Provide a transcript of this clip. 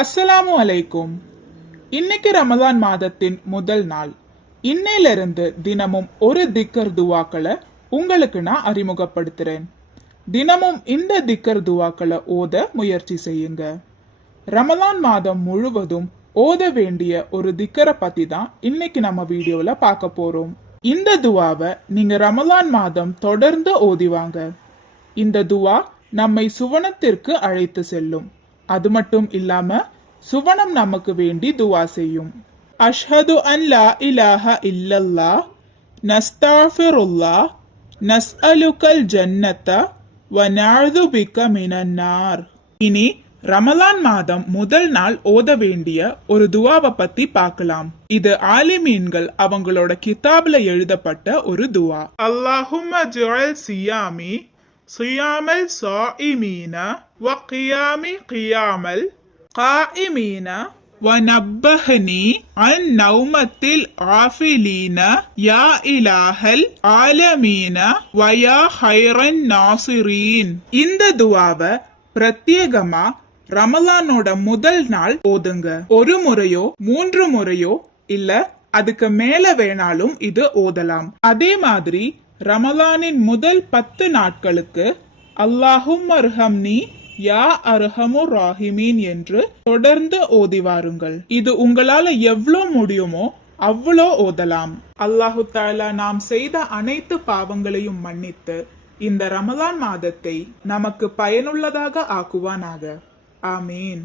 அஸ்ஸலாமு அலைக்கும். இன்னைக்கு ரமலான் மாதத்தின் முதல் நாள். இன்னையிலிருந்து தினமும் ஒரு திக்கர் துவாக்களை உங்களுக்கு நான் அறிமுகப்படுத்துறேன். தினமும் இந்த திக்கர் துவாக்களை ஓத முயற்சி செய்யுங்க. ரமலான் மாதம் முழுவதும் ஓத வேண்டிய ஒரு திக்கரை பத்தி தான் இன்னைக்கு நம்ம வீடியோல பார்க்க போறோம். இந்த துவாவை நீங்க ரமலான் மாதம் தொடர்ந்து ஓதிவாங்க. இந்த துவா நம்மை சுவனத்திற்கு அழைத்து செல்லும். அது மட்டும் இல்லாம சுவனம் நமக்கு வேண்டி துவா செய்யும். அஷ்ஹது அன் லா இலாஹ இல்லல்லாஹ் நஸ்தஃபிருல்லாஹ் நஸ்அலுகல் ஜன்னத வ நஅூது பிக மினன் நார். இனி ரமலான் மாதம் முதல் நாள் ஓத வேண்டிய ஒரு துவாவை பத்தி பார்க்கலாம். இது ஆலிமீன்கள் அவங்களோட கிதாப்ல எழுதப்பட்ட ஒரு துவா. அல்லாஹும்ம ஜஅல் சியாமி சியாமல் ஸாயிமீன வ கியாமி கியாமல் قائمين ونبهني عن نومة الغافلين يا إله العالمين ويا خير الناصرين. இந்த துவாவை பிரத்யேகமா ரமலானோட முதல் நாள் ஓதுங்க. ஒரு முறையோ 3 முறையோ இல்ல அதுக்கு மேல வேணாலும் இது ஓதலாம். அதே மாதிரி ரமலானின் முதல் 10 நாட்களுக்கு அல்லாஹும் அர்ஹம்னி யா அர்ஹமுர் ராஹிமீன் என்று தொடர்ந்து ஓதி வாருங்கள். இது உங்களால எவ்வளோ முடியுமோ அவ்வளோ ஓதலாம். அல்லாஹு தஆலா நாம் செய்த அனைத்து பாவங்களையும் மன்னித்து இந்த ரமலான் மாதத்தை நமக்கு பயனுள்ளதாக ஆக்குவானாக. ஆமீன்.